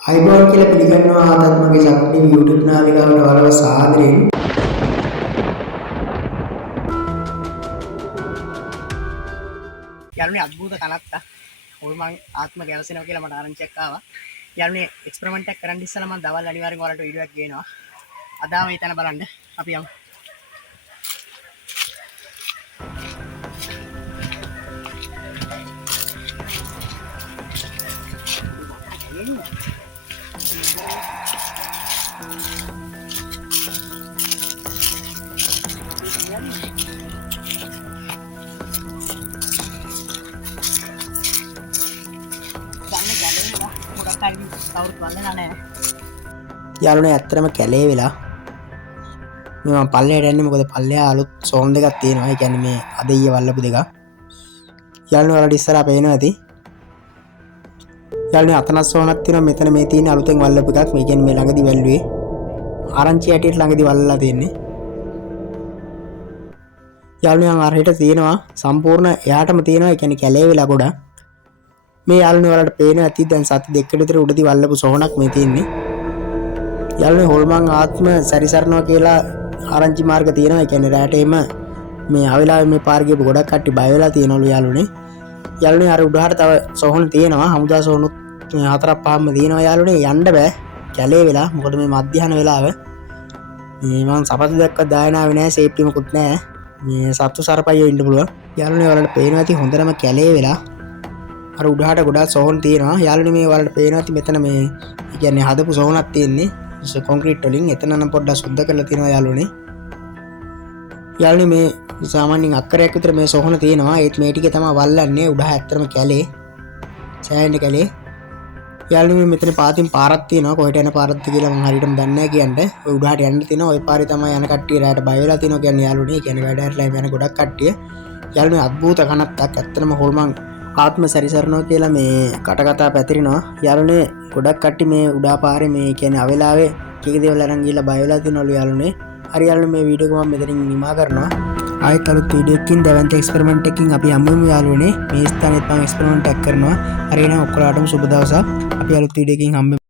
අයිබෝන් කියලා පිළිගන්නවා ආත්මගේ ශක්තිය YouTube නාලිකාවට වලව සාදරයෙන් යාළුවනේ අద్భుත තනත්තා හොල්මන් ආත්ම ගැවසෙනවා කියලා මට ආරංචියක් ආවා. යාළුවනේ එක්ස්පෙරිමන්ට් එකක් කරන්න ඉස්සලා මම දවල් අනිවාර්යෙන් ඔයාලට වීඩියෝ එකක් ගේනවා. අදාම හිතන බලන්න අපි යමු. යාළුවනේ ඇත්තටම කැලේ වෙලා මේ මම පල්ලෙයට යන්නේ මොකද පල්ලෙහා අලුත් සෝන් දෙකක් තියෙනවා. ඒ කියන්නේ මේ අද ඊයේ වල්ලපු දෙකක්. යාළුවනේ ඔයාලට ඉස්සරහා පේනවා ඇති. යාළුවනේ අතනස් සෝනක් තියෙනවා. මෙතන මේ තියෙන අලුතෙන් වල්ලපු එකක්. මේ කියන්නේ මේ ළඟදී වැල්ලුවේ ආරංචි ඇටියට ළඟදී වල්ලලා තියෙන්නේ. යාළුවනේ අර හිට තියෙනවා සම්පූර්ණ එයාටම තියෙනවා. ඒ කියන්නේ කැලේ වෙලා ගොඩක්. මේ යාළුවනේ ඔයාලට පේනවා ඇති දැන් සති දෙකකට විතර උඩදී වල්ලපු සෝනක් මේ තියෙන්නේ. යාළුවනේ හොල්මන් ආත්ම සැරිසරනවා කියලා ආරංචි මාර්ග තියෙනවා. ඒ කියන්නේ රැට එම මේ ආවිලාවේ මේ පාර ගිහපු ගොඩක් කට්ටිය බය වෙලා තියෙනවලු යාළුවනේ. යාළුවනේ අර උඩහට තව සෝහන තියෙනවා. හමුදා සෝනුත් මේ හතරක් පහක්ම තියෙනවා යාළුවනේ. යන්න බෑ කැලේ වෙලා. මොකද මේ මධ්‍යහන වෙලාව. මේ මම සපත්තු දැක්කත් දායනාවේ නෑ. සේෆ්ටි මොකුත් නෑ. මේ සත්තු සරපයියෝ ඉන්න පුළුවන්. යාළුවනේ ඔයාලට පේනවා ඇති හොඳටම කැලේ වෙලා. අර උඩහට ගොඩක් සෝහන් තියෙනවා. යාළුවනේ මේ ඔයාලට පේනවා ඇති මෙතන මේ කියන්නේ හදපු සෝහනක් තියෙන්නේ. කොන්ක්‍රීට් වලින් එතන නම් පොඩ්ඩක් සුද්ධ කරලා තියෙනවා යාළුවනේ. යාළුවනේ මේ සාමාන්‍යයෙන් අක්කරයක් විතර මේ සොහන තියෙනවා. ඒත් මේ ටිකේ තමයි වල්ලන්නේ. උඩහ ඇත්තටම කැලේ. සෑහෙන කැලේ. යාළුවනේ මෙතන පාතින් පාරක් තියෙනවා. කොහෙට යන පාරක්ද කියලා මම හරියටම දන්නේ නැහැ කියන්න. ඔය උඩහට යන්න තියෙනවා. ওই පාරේ තමයි යන කට්ටිය රැට බය වෙලා තියෙනවා කියන්නේ යාළුවනේ. ඒ කියන්නේ වැඩ හැරලා යන ගොඩක් කට්ටිය. යාළුවනේ අద్భుත කනත්තක් ඇත්තටම හොල්මන් ආත්ම සැරිසරනවා කියලා මේ කටකතා පැතිරෙනවා. යාළුවනේ ගොඩක් කට්ටිය මේ උඩා පාරේ මේ කියන්නේ අවෙලාවේ කීක දේවල් අරන් ගිහලා බය වෙලා තියෙනවලු යාළුවනේ. හරි යාළුවනේ මේ වීඩියෝ එක මම මෙතනින් නිමා කරනවා. ආයෙත් අලුත් වීඩියෝ එකකින් දැවන්ත එක්ස්පෙරිමන්ට් එකකින් අපි හම්බෙමු යාළුවනේ. මේ ස්ථානෙත් මම එක්ස්පෙරිමන්ට් එකක් කරනවා. හරි එහෙනම් ඔක්කොලාටම සුබ දවසක්. අපි අලුත් වීඩියෝ එකකින් හම්බෙමු.